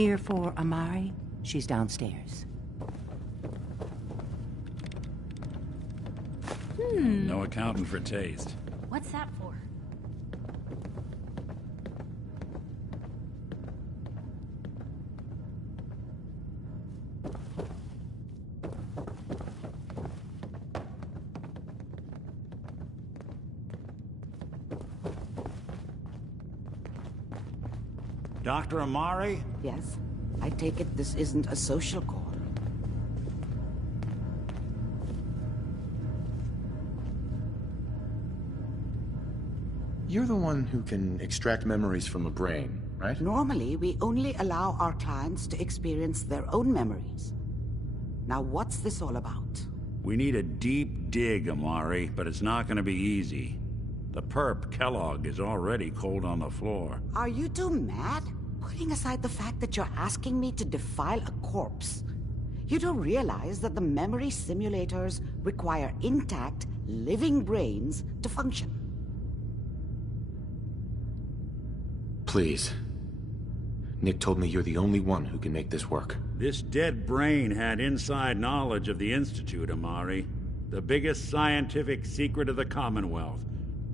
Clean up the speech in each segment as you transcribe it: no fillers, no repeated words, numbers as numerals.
Here for Amari? She's downstairs. No accounting for taste. What's that for? Dr. Amari? Yes? I take it this isn't a social call. You're the one who can extract memories from a brain, right? Normally, we only allow our clients to experience their own memories. Now, what's this all about? We need a deep dig, Amari, but it's not gonna be easy. The perp, Kellogg, is already cold on the floor. Are you two mad? Putting aside the fact that you're asking me to defile a corpse, you don't realize that the memory simulators require intact, living brains to function. Please. Nick told me you're the only one who can make this work. This dead brain had inside knowledge of the Institute, Amari. The biggest scientific secret of the Commonwealth.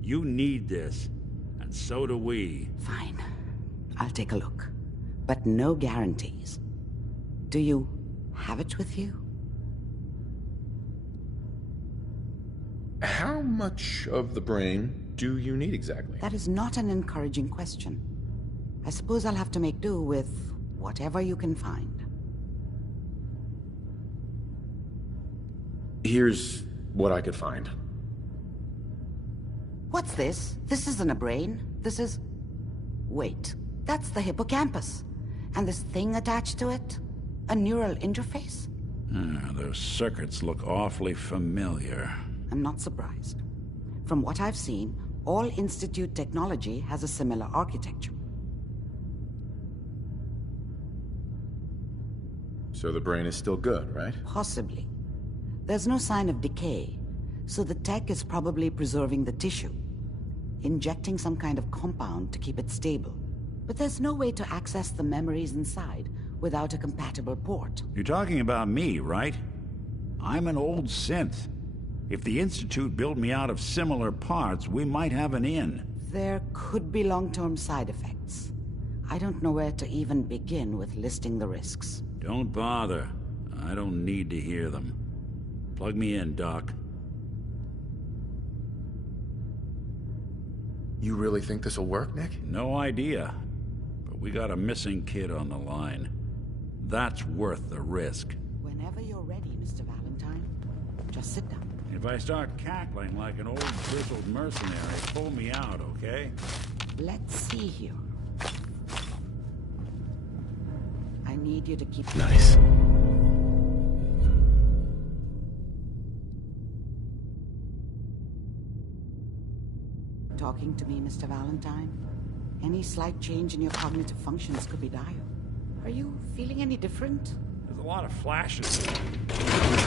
You need this, and so do we. Fine. I'll take a look. But no guarantees. Do you have it with you? How much of the brain do you need exactly? That is not an encouraging question. I suppose I'll have to make do with whatever you can find. Here's what I could find. What's this? This isn't a brain. This is... Wait, that's the hippocampus. And this thing attached to it? A neural interface? Those circuits look awfully familiar. I'm not surprised. From what I've seen, all Institute technology has a similar architecture. So the brain is still good, right? Possibly. There's no sign of decay, so the tech is probably preserving the tissue, injecting some kind of compound to keep it stable. But there's no way to access the memories inside without a compatible port. You're talking about me, right? I'm an old synth. If the Institute built me out of similar parts, we might have an in. There could be long-term side effects. I don't know where to even begin with listing the risks. Don't bother. I don't need to hear them. Plug me in, Doc. You really think this'll work, Nick? No idea. But we got a missing kid on the line. That's worth the risk. Whenever you're ready, Mr. Valentine, just sit down. If I start cackling like an old grizzled mercenary, pull me out, okay? Let's see here. I need you to keep... Nice. Talking to me, Mr. Valentine? Any slight change in your cognitive functions could be dire. Are you feeling any different? There's a lot of flashes.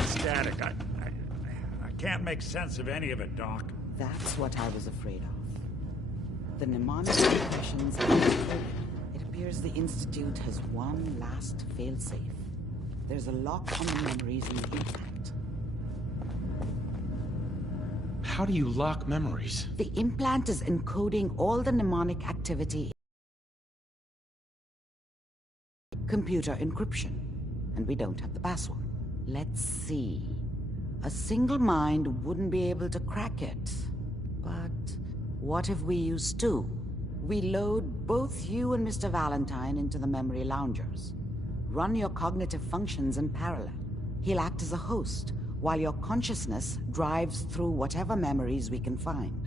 Static. I can't make sense of any of it, Doc. That's what I was afraid of. The mnemonic impressions are encoded. It appears the Institute has one last failsafe. There's a lock on the memories in the implant. How do you lock memories? The implant is encoding all the mnemonic activity. Computer encryption. And we don't have the password. Let's see. A single mind wouldn't be able to crack it. But what if we use two? We load both you and Mr. Valentine into the memory loungers. Run your cognitive functions in parallel. He'll act as a host, while your consciousness drives through whatever memories we can find.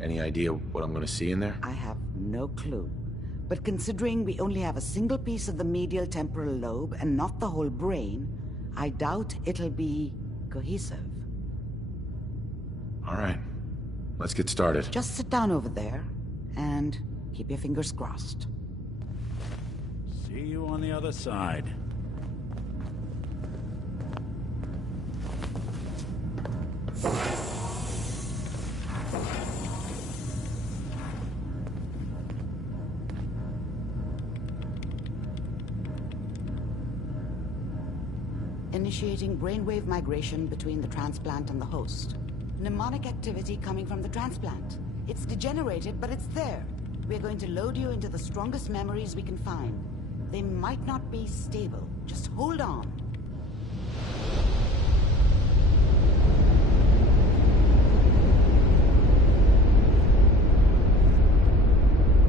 Any idea what I'm gonna see in there? I have no clue. But considering we only have a single piece of the medial temporal lobe and not the whole brain, I doubt it'll be cohesive. All right. Let's get started. Just sit down over there and keep your fingers crossed. See you on the other side. initiating brainwave migration between the transplant and the host. Mnemonic activity coming from the transplant. It's degenerated, but it's there. We're going to load you into the strongest memories we can find. They might not be stable. Just hold on.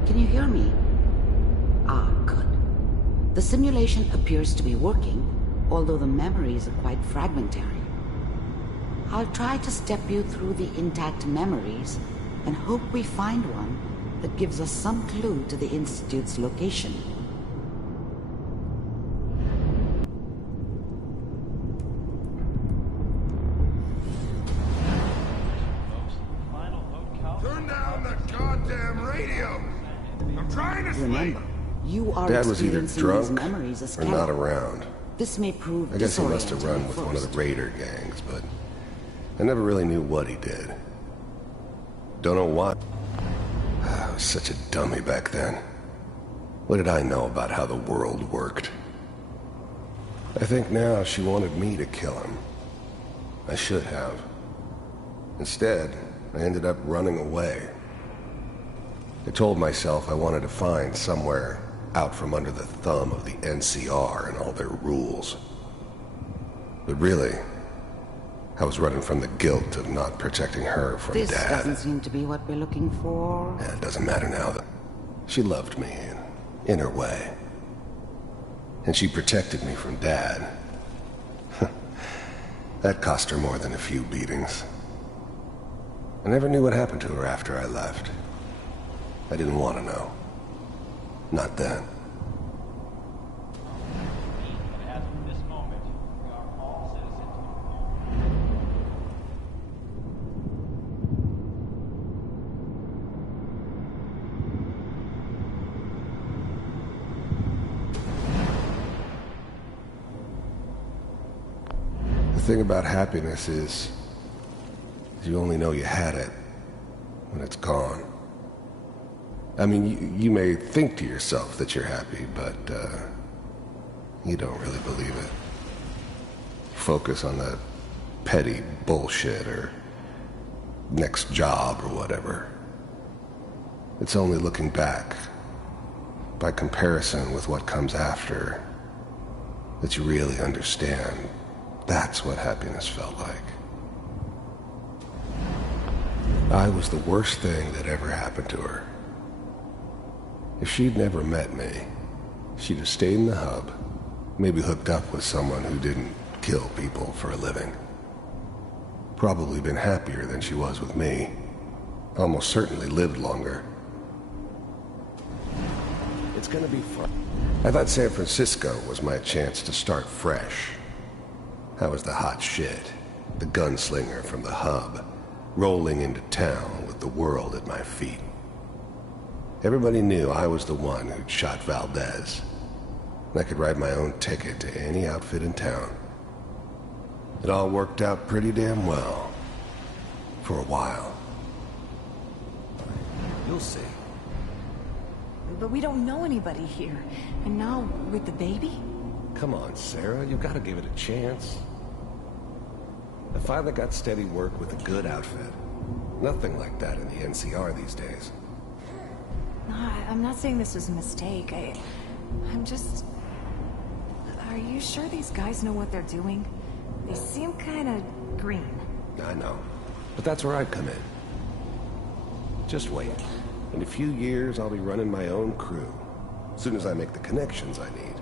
Can you hear me? Ah, good. The simulation appears to be working, although the memories are quite fragmentary. I'll try to step you through the intact memories and hope we find one that gives us some clue to the Institute's location. Turn down the goddamn radio! I'm trying to sleep! Remember, you are Dad was either experiencing drunk these memories as or not Carol. around. This may prove I guess he must have disorienting run at with one of first. the raider gangs, but I never really knew what he did. Don't know what. I was such a dummy back then. What did I know about how the world worked? I think now she wanted me to kill him. I should have. Instead, I ended up running away. I told myself I wanted to find somewhere out from under the thumb of the NCR and all their rules. But really, I was running from the guilt of not protecting her from This Dad. doesn't seem to be what we're looking for. Yeah, it doesn't matter now. She loved me in her way. And she protected me from Dad. That cost her more than a few beatings. I never knew what happened to her after I left. I didn't want to know. Not then. The thing about happiness is you only know you had it when it's gone. I mean, you may think to yourself that you're happy, but you don't really believe it. Focus on that petty bullshit or next job or whatever. It's only looking back, by comparison with what comes after, that you really understand that's what happiness felt like. I was the worst thing that ever happened to her. If she'd never met me, she'd have stayed in the hub, maybe hooked up with someone who didn't kill people for a living. Probably been happier than she was with me. Almost certainly lived longer. It's gonna be fun. I thought San Francisco was my chance to start fresh. I was the hot shit, the gunslinger from the hub, rolling into town with the world at my feet. Everybody knew I was the one who'd shot Valdez. And I could write my own ticket to any outfit in town. It all worked out pretty damn well. For a while. You'll see. But we don't know anybody here. And now, with the baby? Come on, Sarah, you've got to give it a chance. I finally got steady work with a good outfit. Nothing like that in the NCR these days. No, I'm not saying this was a mistake. I'm just... Are you sure these guys know what they're doing? They seem kind of green. I know. But that's where I come in. Just wait. In a few years, I'll be running my own crew. As soon as I make the connections I need.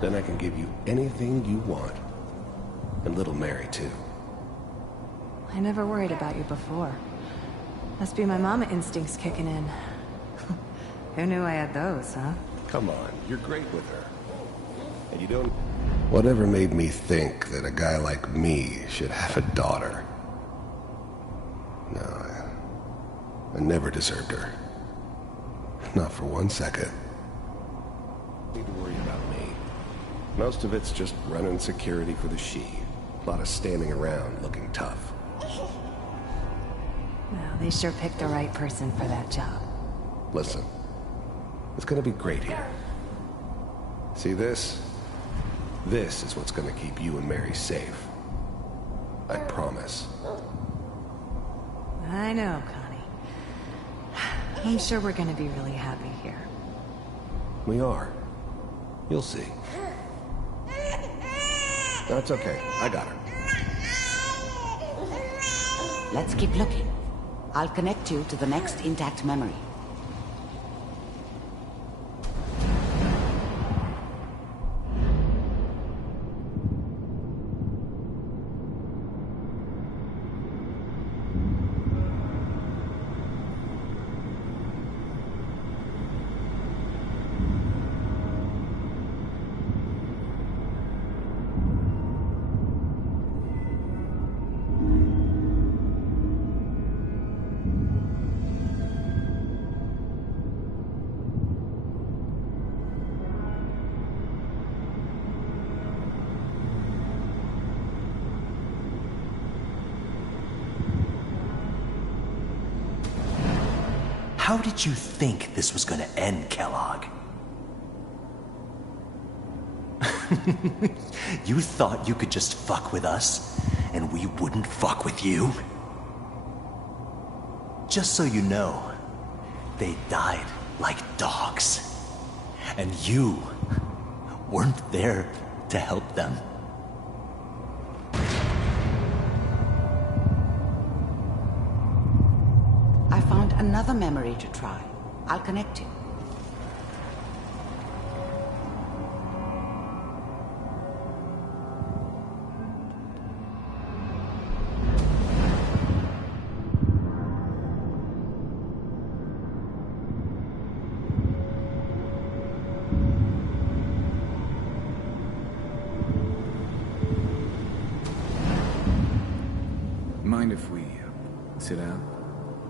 Then I can give you anything you want. And little Mary, too. I never worried about you before. Must be my mama instincts kicking in. Who knew I had those, huh? Come on, you're great with her. And you don't... Whatever made me think that a guy like me should have a daughter? No, I never deserved her. Not for 1 second. Need to worry about me. Most of it's just running security for the she. A lot of standing around looking tough. Well, they sure picked the right person for that job. Listen, it's gonna be great here. See this? This is what's gonna keep you and Mary safe. I promise. I know, Connie. I'm sure we're gonna be really happy here. We are. You'll see. That's okay. I got her. Let's keep looking. I'll connect you to the next intact memory. How did you think this was gonna end, Kellogg? You thought you could just fuck with us, and we wouldn't fuck with you? Just so you know, they died like dogs. And you weren't there to help them. I found another memory to try. I'll connect you. Mind if we sit down?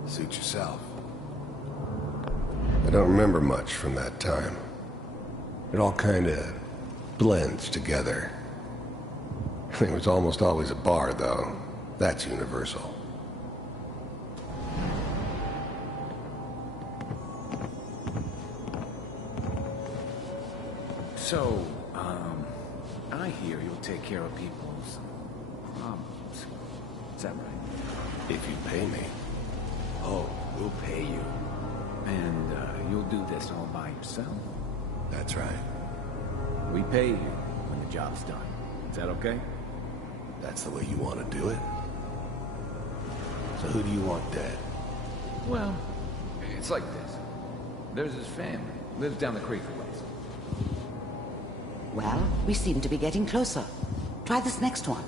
Suit yourself. I don't remember much from that time. It all kinda blends together. There was almost always a bar, though. That's universal. So, I hear you'll take care of people's problems. Is that right? If you pay me. Oh, we'll pay you. And, you'll do this all by yourself? That's right. We pay you when the job's done. Is that okay? That's the way you want to do it? So who do you want dead? Well, it's like this. There's his family. Lives down the creek a ways. Well, we seem to be getting closer. Try this next one.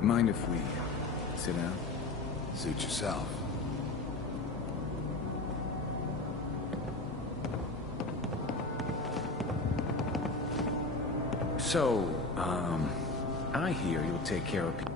Mind if we sit down? Suit yourself. So, I hear you'll take care of people.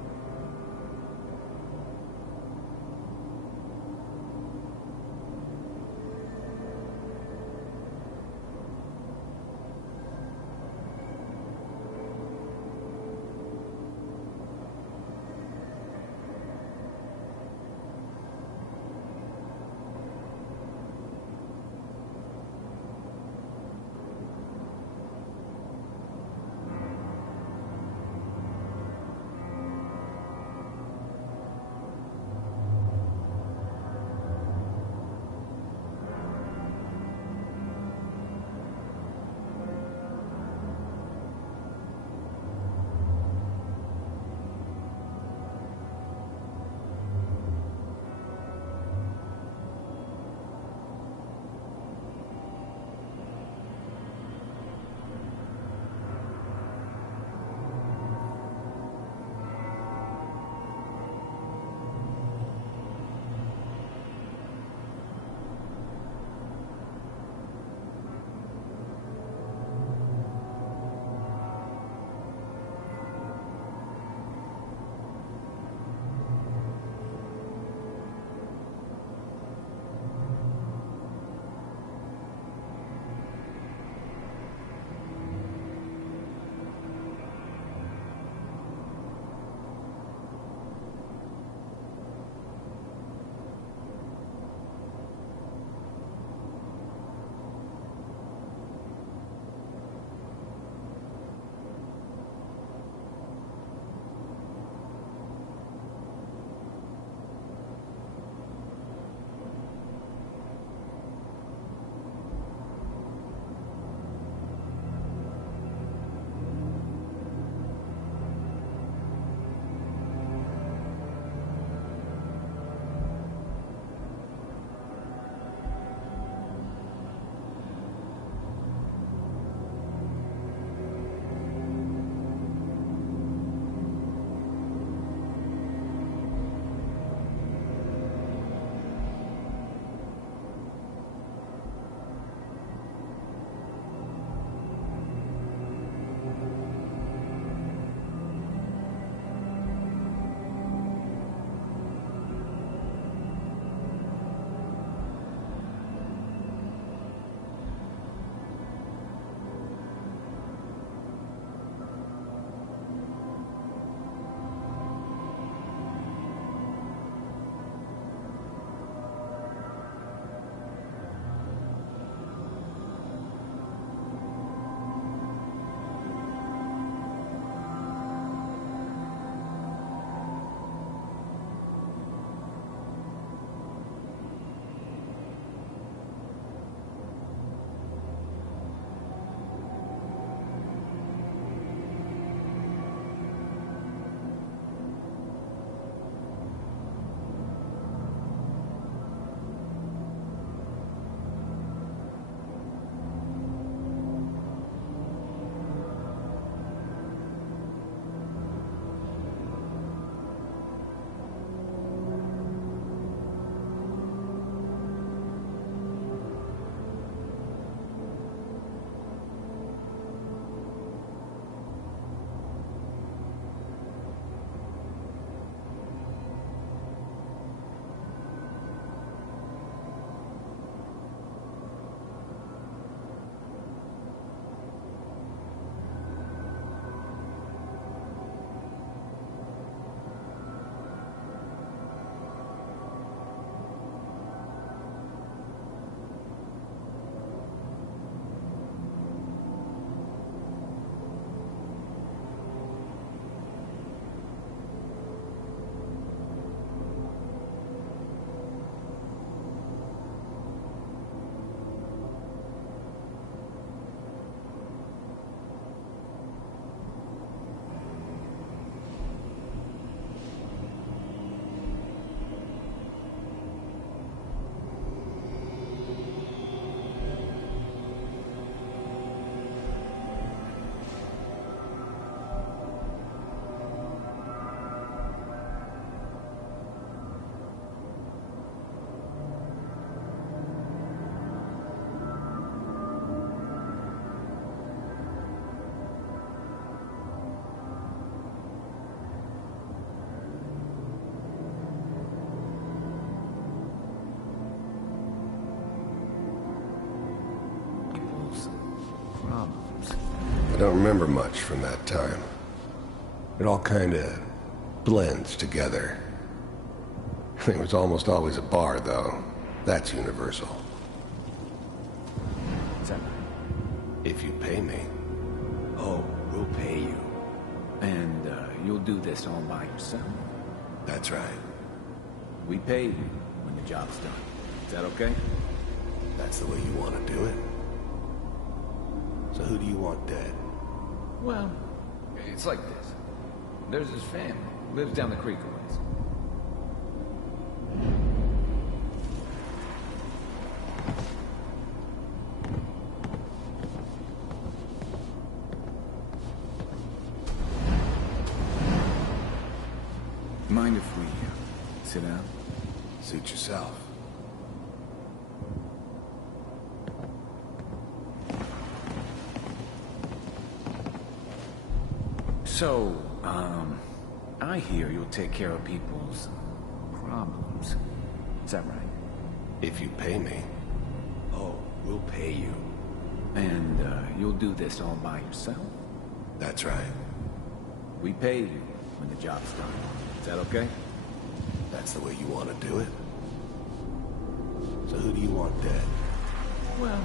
remember much from that time. It all kinda blends together. There was almost always a bar, though. That's universal. Is that right? If you pay me. Oh, we'll pay you. And, you'll do this all by yourself? That's right. We pay you when the job's done. Is that okay? That's the way you want to do it. So who do you want dead? Well, it's like this. There's his family. Lives down the creek a ways. Mind if we sit down? Suit yourself. So, I hear you'll take care of people's problems. Is that right? If you pay me. Oh, we'll pay you. And, you'll do this all by yourself? That's right. We pay you when the job's done. Is that okay? That's the way you want to do it. So who do you want dead? Well,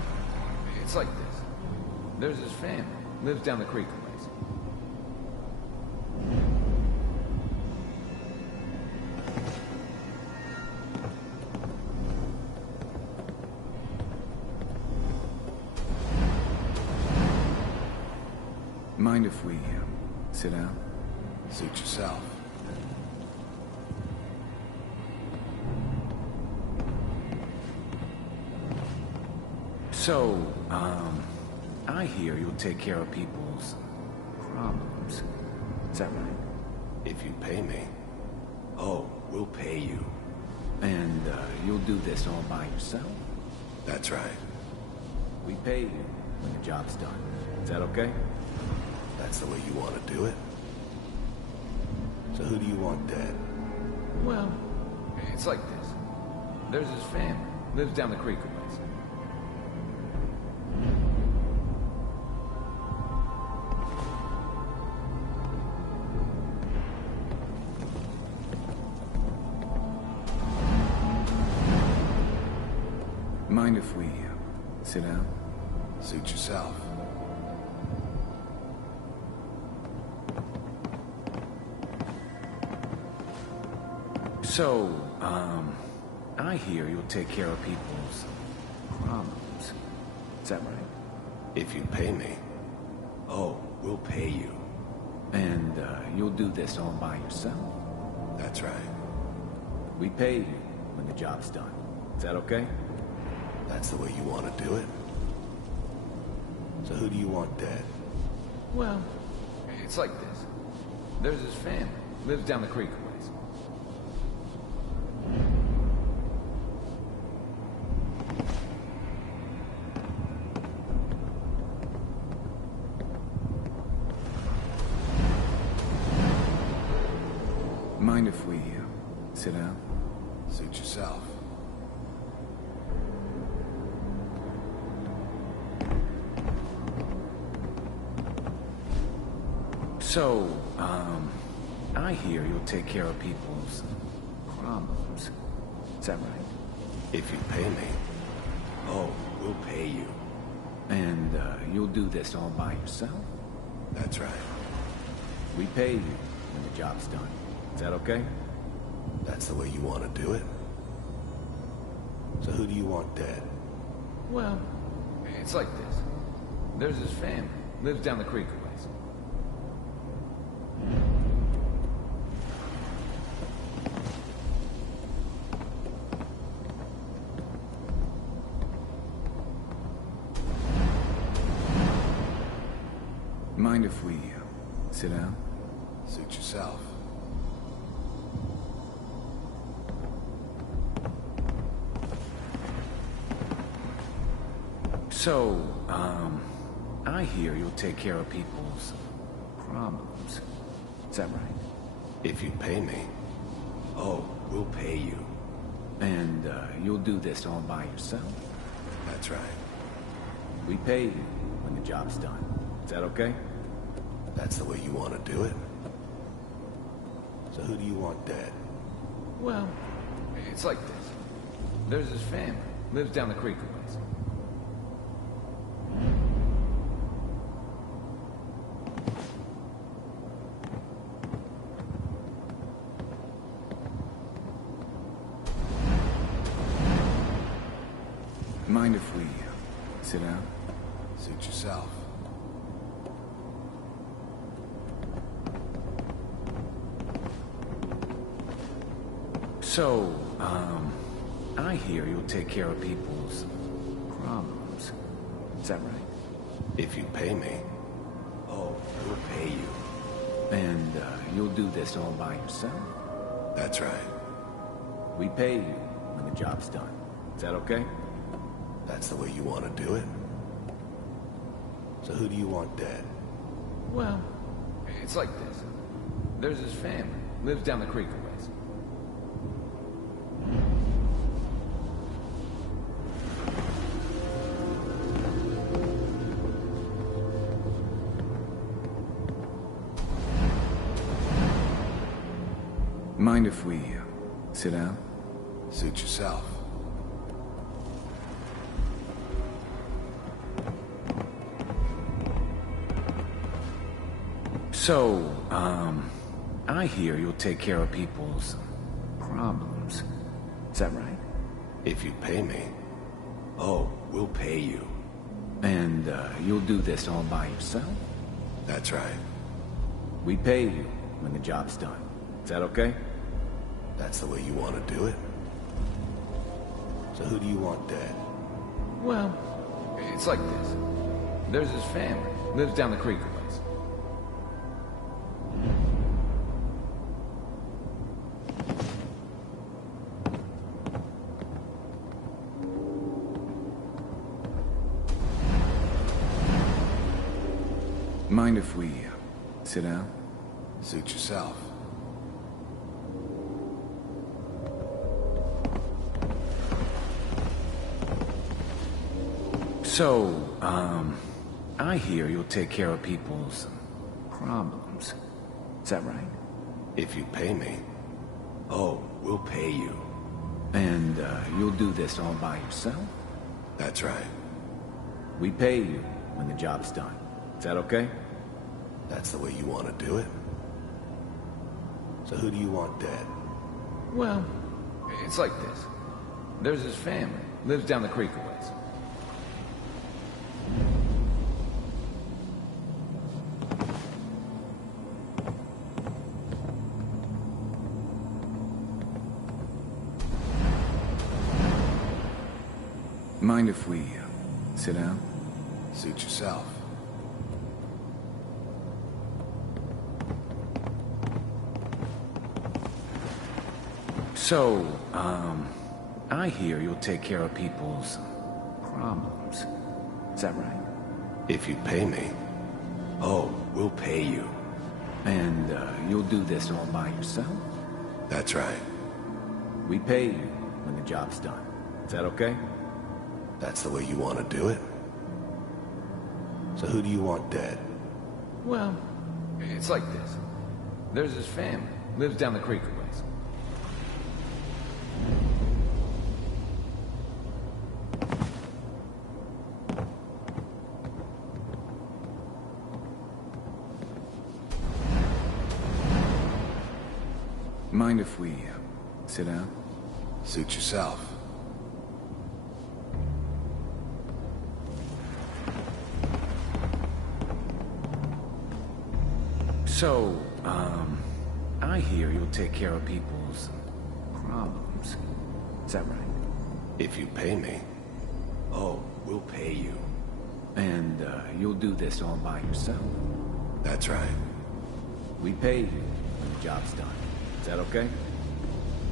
it's like this. There's his family. Lives down the creek a ways. Mind if we sit down? Suit yourself. So, I hear you'll take care of people's problems. Is that right? If you pay me. Oh, we'll pay you. And, you'll do this all by yourself? That's right. We pay you when the job's done. Is that okay? That's the way you want to do it. So who do you want dead? Well, it's like this. There's his family. Lives down the creek a ways. Mind if we sit down? Suit yourself. So, I hear you'll take care of people's problems. Is that right? If you pay me. Oh, we'll pay you. And, you'll do this all by yourself? That's right. We pay you when the job's done. Is that okay? That's the way you want to do it. So who do you want dead? Well, it's like this. There's his family. Lives down the creek a ways. Mind if we sit down? Suit yourself. So, I hear you'll take care of people's problems. Is that right? If you pay me. Oh, we'll pay you. And, you'll do this all by yourself? That's right. We pay you when the job's done. Is that okay? That's the way you want to do it. So who do you want dead? Well, it's like this. There's his family. Lives down the creek a ways. Mind if we sit down? Suit yourself. So, I hear you'll take care of people's problems. Is that right? If you pay me. Oh, we'll pay you. And, you'll do this all by yourself? That's right. We pay you when the job's done. Is that okay? That's the way you want to do it? So who do you want dead? Well, it's like this. There's his family. Lives down the creek a ways. Mind if we sit down? Suit yourself. So, I hear you'll take care of people's problems. Is that right? If you pay me. Oh, we'll pay you. And, you'll do this all by yourself? That's right. We pay you when the job's done. Is that okay? That's the way you want to do it? So who do you want dead? Well, it's like this. There's his family. Lives down the creek a ways. Mind if we sit down? Suit yourself. So, I hear you'll take care of people's problems. Is that right? If you pay me. Oh, we'll pay you. And, you'll do this all by yourself? That's right. We pay you when the job's done. Is that okay? That's the way you want to do it? So who do you want dead? Well, it's like this. There's his family. Lives down the creek a ways. Mind if we sit down? Suit yourself. So, I hear you'll take care of people's problems. Is that right? If you pay me. Oh, we'll pay you. And, you'll do this all by yourself? That's right. We pay you when the job's done. Is that okay? That's the way you want to do it? So who do you want dead? Well, it's like this. There's his family. Lives down the creek a ways. Mind if we sit down? Suit yourself. So, I hear you'll take care of people's problems. Is that right? If you pay me. Oh, we'll pay you. And, you'll do this all by yourself? That's right. We pay you when the job's done. Is that okay? That's the way you want to do it? So who do you want dead? Well, it's like this. There's his family. Lives down the creek a ways. Mind if we sit down? Suit yourself. So, I hear you'll take care of people's problems. Is that right? If you pay me. Oh, we'll pay you. And, you'll do this all by yourself? That's right. We pay you when the job's done. Is that okay?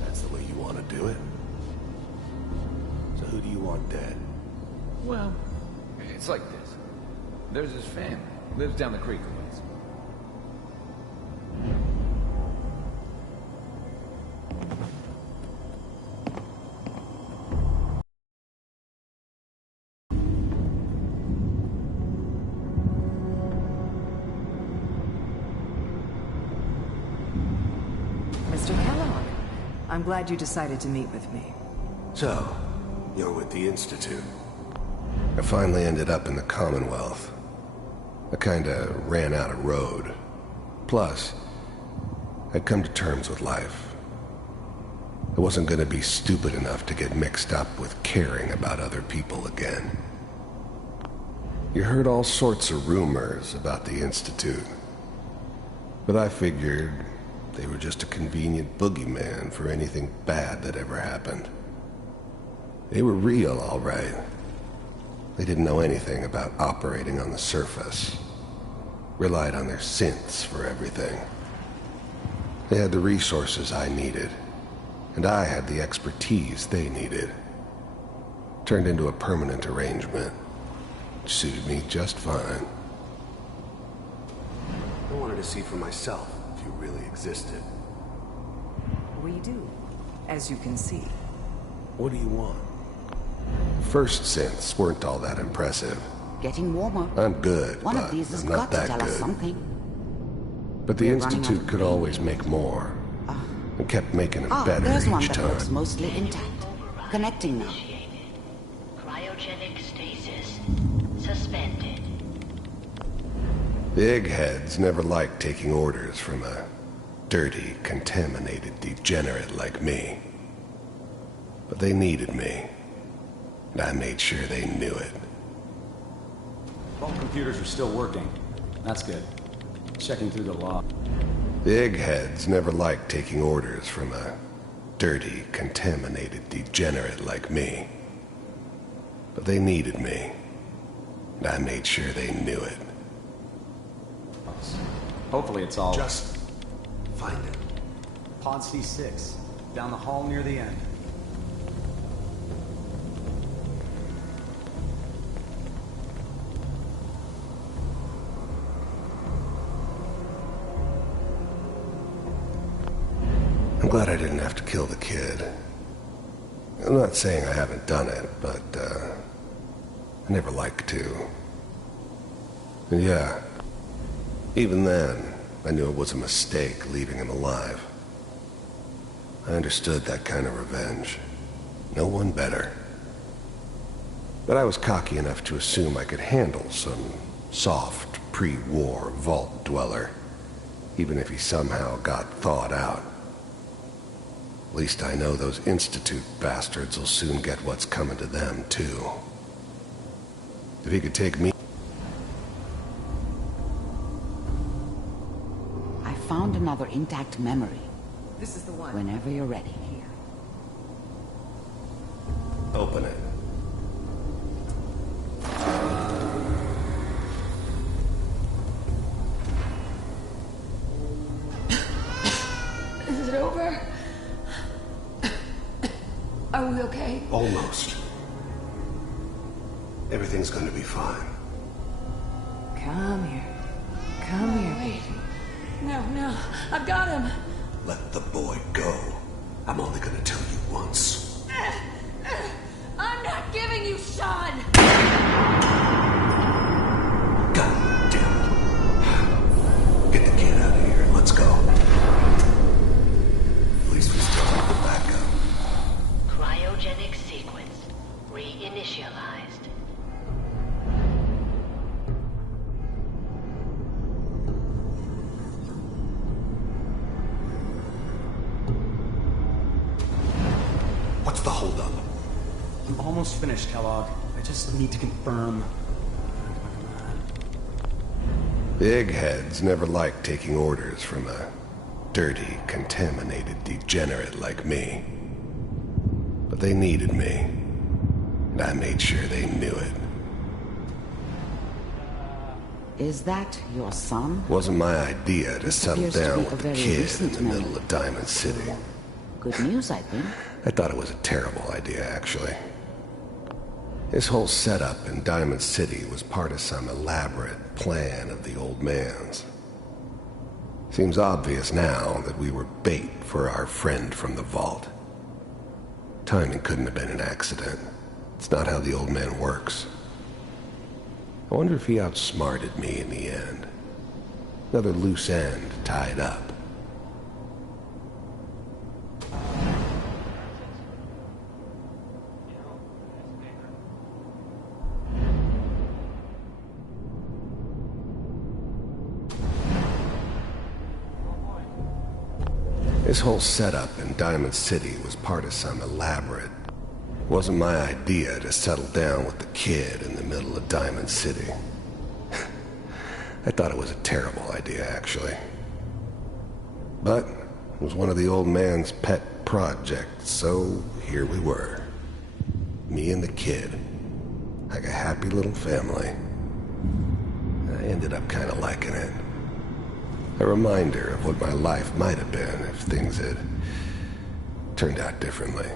That's the way you want to do it? So who do you want dead? Well, it's like this. There's his family. Lives down the creek a ways. I'm glad you decided to meet with me. So, you're with the Institute. I finally ended up in the Commonwealth. I kinda ran out of road. Plus, I'd come to terms with life. I wasn't gonna be stupid enough to get mixed up with caring about other people again. You heard all sorts of rumors about the Institute, but I figured they were just a convenient boogeyman for anything bad that ever happened. They were real, all right. They didn't know anything about operating on the surface. Relied on their synths for everything. They had the resources I needed, and I had the expertise they needed. Turned into a permanent arrangement. Which suited me just fine. I wanted to see for myself if you really existed. We do, as you can see. What do you want? First synths weren't all that impressive. Getting warmer. I'm good, One but of these has I'm not got to that tell us good. something. But the We're running out Institute of could range. always make more. And kept making them better There's one each that looks time. mostly intact. Connecting now. Cryogenic stasis suspended. The eggheads never liked taking orders from a dirty, contaminated degenerate like me. But they needed me. And I made sure they knew it. All computers are still working. That's good. Checking through the log. The eggheads never liked taking orders from a dirty, contaminated degenerate like me. But they needed me. And I made sure they knew it. Hopefully it's all... Just find it. Pod C6. Down the hall near the end. I'm glad I didn't have to kill the kid. I'm not saying I haven't done it, but, I never like to. And yeah, even then, I knew it was a mistake leaving him alive. I understood that kind of revenge. No one better. But I was cocky enough to assume I could handle some soft, pre-war vault dweller, even if he somehow got thawed out. At least I know those Institute bastards will soon get what's coming to them, too. If he could take me... I found another intact memory. This is the one. Whenever you're ready. Here. Open it. Is it over? Are we okay? Almost. Everything's gonna be fine. Come here. Come here, baby. No, I've got him. Let the boy go. I'm only gonna tell you once. I'm not giving you Sean. God damn it. Get the kid out of here and let's go. At least we still have the backup. Cryogenic sequence reinitialized. What's the holdup? I'm almost finished, Kellogg. I just need to confirm. The eggheads never liked taking orders from a dirty, contaminated degenerate like me. But they needed me. And I made sure they knew it. Is that your son? Wasn't my idea to This settle appears to down be with a a very kid in recent the memory. middle of Diamond City. Good news, I think. I thought it was a terrible idea, actually. His whole setup in Diamond City was part of some elaborate plan of the old man's. Seems obvious now that we were bait for our friend from the vault. Timing couldn't have been an accident. It's not how the old man works. I wonder if he outsmarted me in the end. Another loose end tied up. This whole setup in Diamond City was part of some elaborate... It wasn't my idea to settle down with the kid in the middle of Diamond City. I thought it was a terrible idea, actually. But it was one of the old man's pet projects, so here we were. Me and the kid. Like a happy little family. I ended up kind of liking it. A reminder of what my life might have been if things had turned out differently.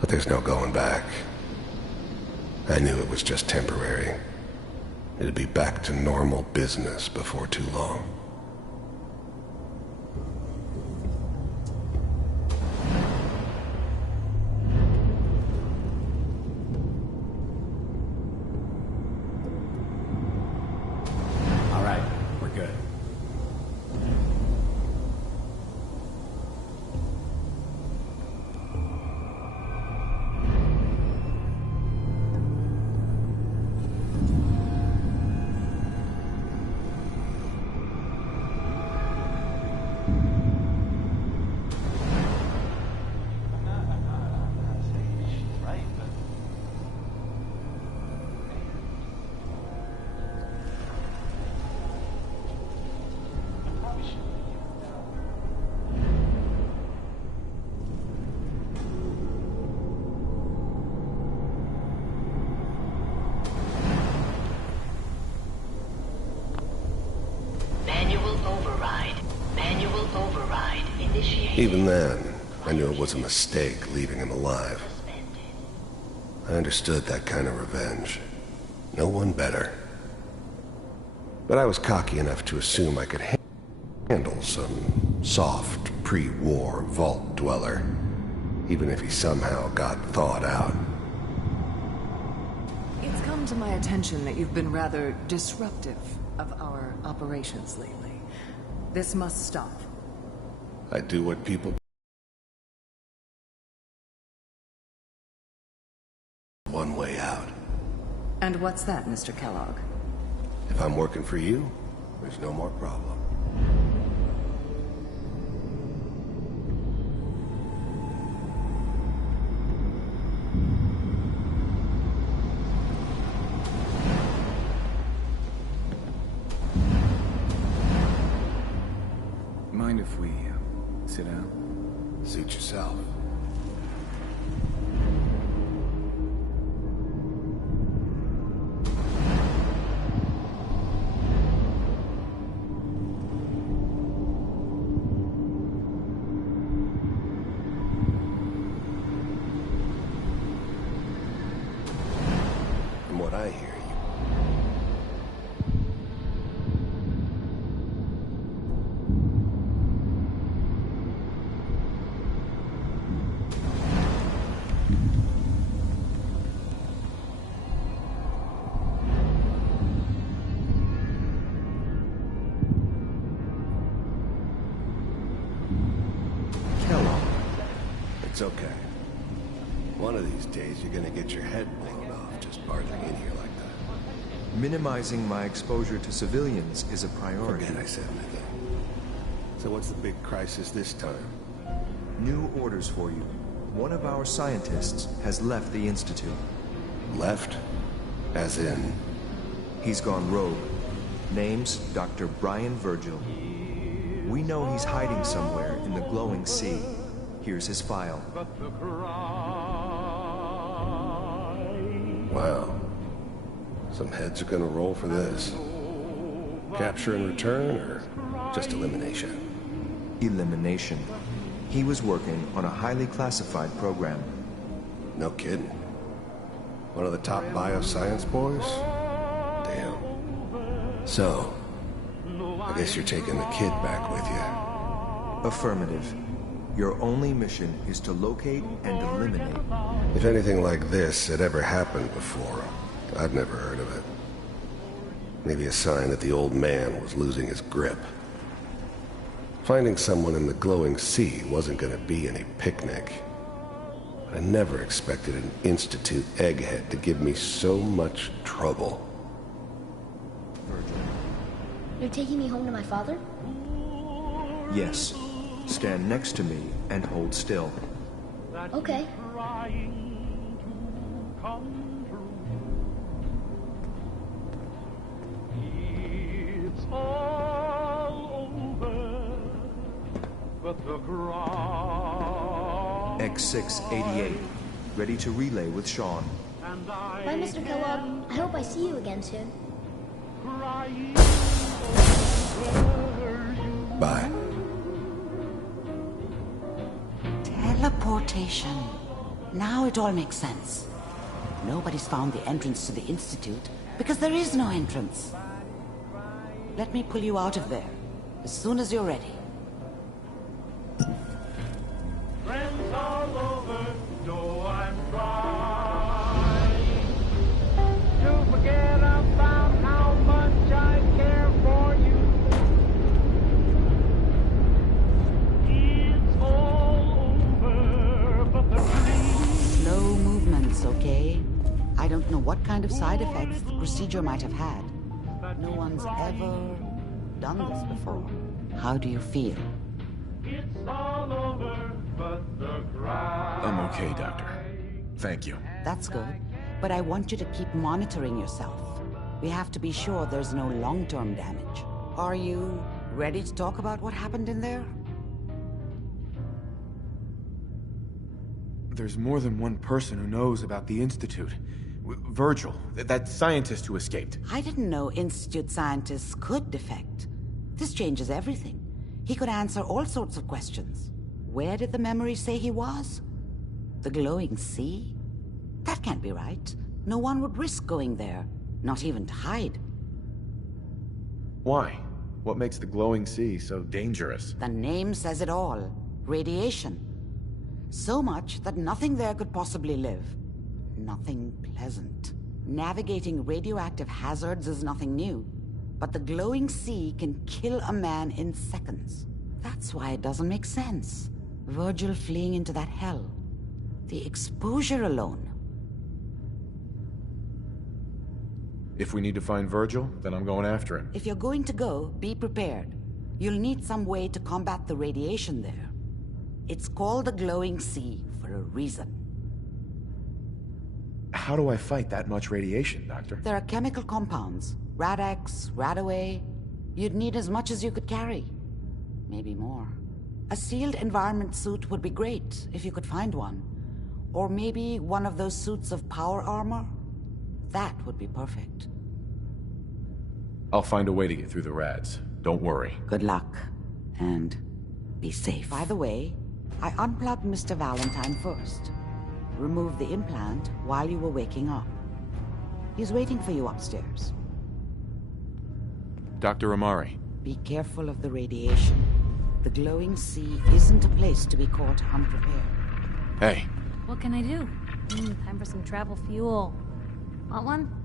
But there's no going back. I knew it was just temporary. It'd be back to normal business before too long. Even then, I knew it was a mistake leaving him alive. I understood that kind of revenge. No one better. But I was cocky enough to assume I could handle some soft, pre-war vault dweller, even if he somehow got thawed out. It's come to my attention that you've been rather disruptive of our operations lately. This must stop. I do what people... One way out. And what's that, Mr. Kellogg? If I'm working for you, there's no more problem. Mind if we sit down? Suit yourself. From what I hear, it's okay. One of these days, you're gonna get your head blown off just barging in here like that. Minimizing my exposure to civilians is a priority. Forget I said anything. So what's the big crisis this time? New orders for you. One of our scientists has left the Institute. Left? As in? He's gone rogue. Name's Dr. Brian Virgil. We know he's hiding somewhere in the glowing sea. Here's his file. Wow. Some heads are gonna roll for this. Capture and return, or just elimination? Elimination. He was working on a highly classified program. No kidding. One of the top bioscience boys? Damn. So, I guess you're taking the kid back with you. Affirmative. Your only mission is to locate and eliminate. If anything like this had ever happened before, I'd never heard of it. Maybe a sign that the old man was losing his grip. Finding someone in the glowing sea wasn't gonna be any picnic. I never expected an Institute egghead to give me so much trouble. You're taking me home to my father? Yes. Stand next to me and hold still. Okay. It's all over, but the ground. X688, ready to relay with Sean. Bye, Mr. Kellogg. I hope I see you again soon. Bye. Teleportation. Now it all makes sense. Nobody's found the entrance to the Institute because there is no entrance. Let me pull you out of there as soon as you're ready. Friends all over, know I'm trying to forget about how much I care for you. It's all over, but the Slow movements, okay? I don't know what kind of side effects the procedure might have had. No one's ever done this before. How do you feel? It's all over, but the ground. I'm okay, Doctor. Thank you. That's good. But I want you to keep monitoring yourself. We have to be sure there's no long-term damage. Are you ready to talk about what happened in there? There's more than one person who knows about the Institute. Virgil, that scientist who escaped. I didn't know Institute scientists could defect. This changes everything. He could answer all sorts of questions. Where did the memory say he was? The glowing sea? That can't be right. No one would risk going there, not even to hide. Why? What makes the glowing sea so dangerous? The name says it all. Radiation. So much that nothing there could possibly live. Nothing pleasant. Navigating radioactive hazards is nothing new. But the glowing sea can kill a man in seconds. That's why it doesn't make sense. Virgil fleeing into that hell. The exposure alone. If we need to find Virgil, then I'm going after him. If you're going to go, be prepared. You'll need some way to combat the radiation there. It's called the glowing sea for a reason. How do I fight that much radiation, Doctor? There are chemical compounds. Rad-X, Radaway. You'd need as much as you could carry. Maybe more. A sealed environment suit would be great, if you could find one. Or maybe one of those suits of power armor? That would be perfect. I'll find a way to get through the rads. Don't worry. Good luck. And be safe. By the way, I unplugged Mr. Valentine first. Removed the implant while you were waking up. He's waiting for you upstairs. Dr. Amari. Be careful of the radiation. The glowing sea isn't a place to be caught unprepared. Hey. What can I do? Time for some travel fuel. Want one?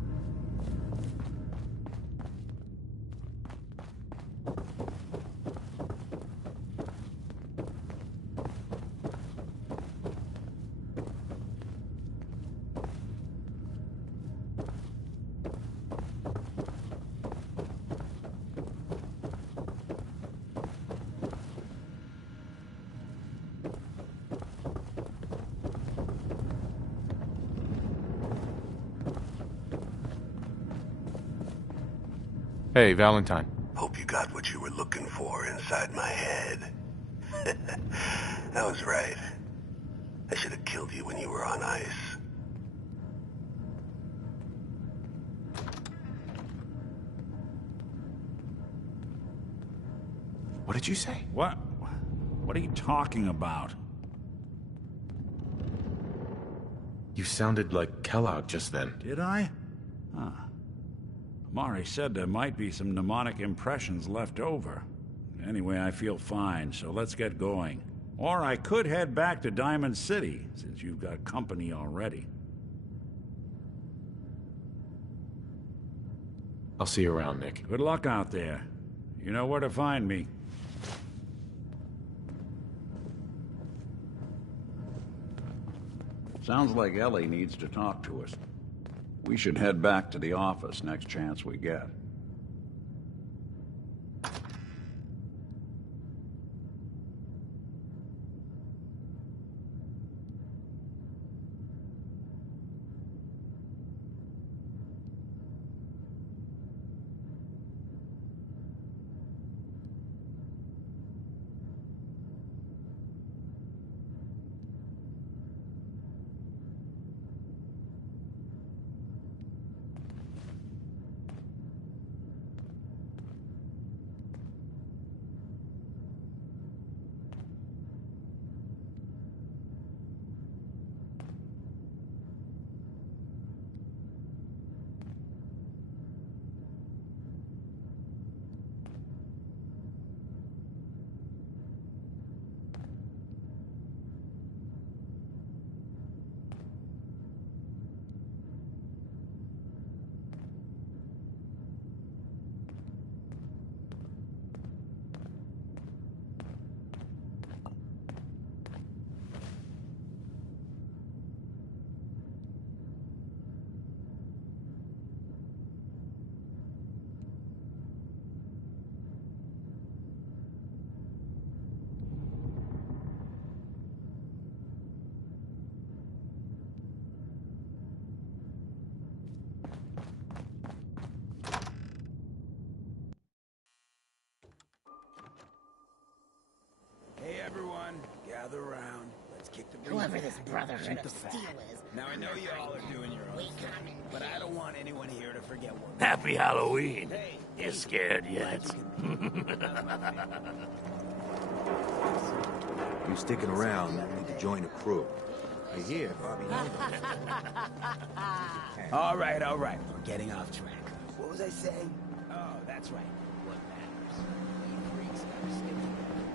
Hey, Valentine. Hope you got what you were looking for inside my head. I was right. I should have killed you when you were on ice. What did you say? What? What are you talking about? You sounded like Kellogg just then. Did I? Huh. Amari said there might be some mnemonic impressions left over. Anyway, I feel fine, so let's get going. Or I could head back to Diamond City, since you've got company already. I'll see you around, Nick. Good luck out there. You know where to find me. Sounds like Ellie needs to talk to us. We should head back to the office next chance we get. Everyone, gather around. Let's kick the Whoever this back. Brotherhood Shoot of the Steel fat. is. Now I know you all are doing your own thing, but I don't want anyone here to forget what. Happy Halloween. Hey, You scared yet? You sticking around, you need to join a crew. I hear Bobby knows. all right. We're getting off track. What was I saying? Oh, that's right. What matters? You freaks gotta stick together.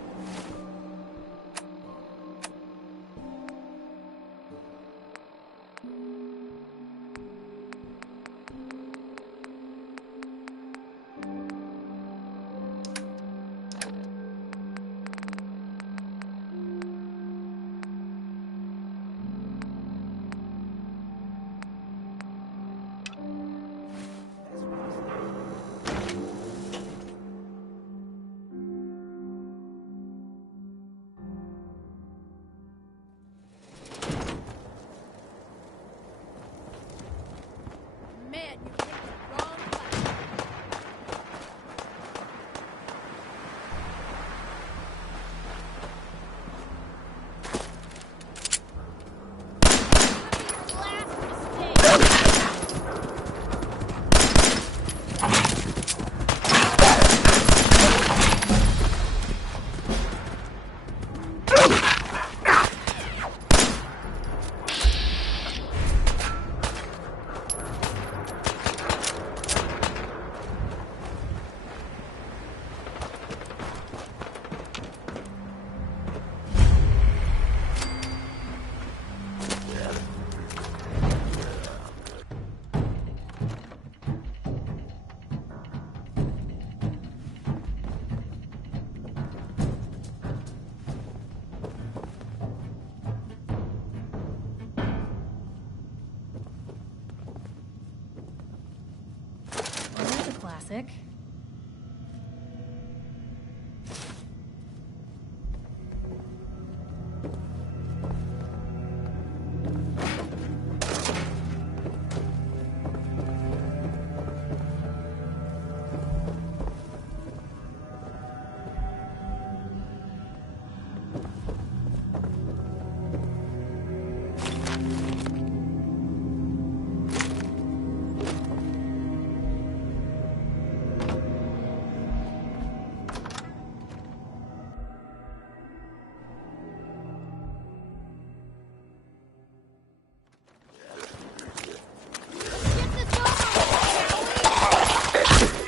Man, you picked the wrong fight. Well, there's a classic.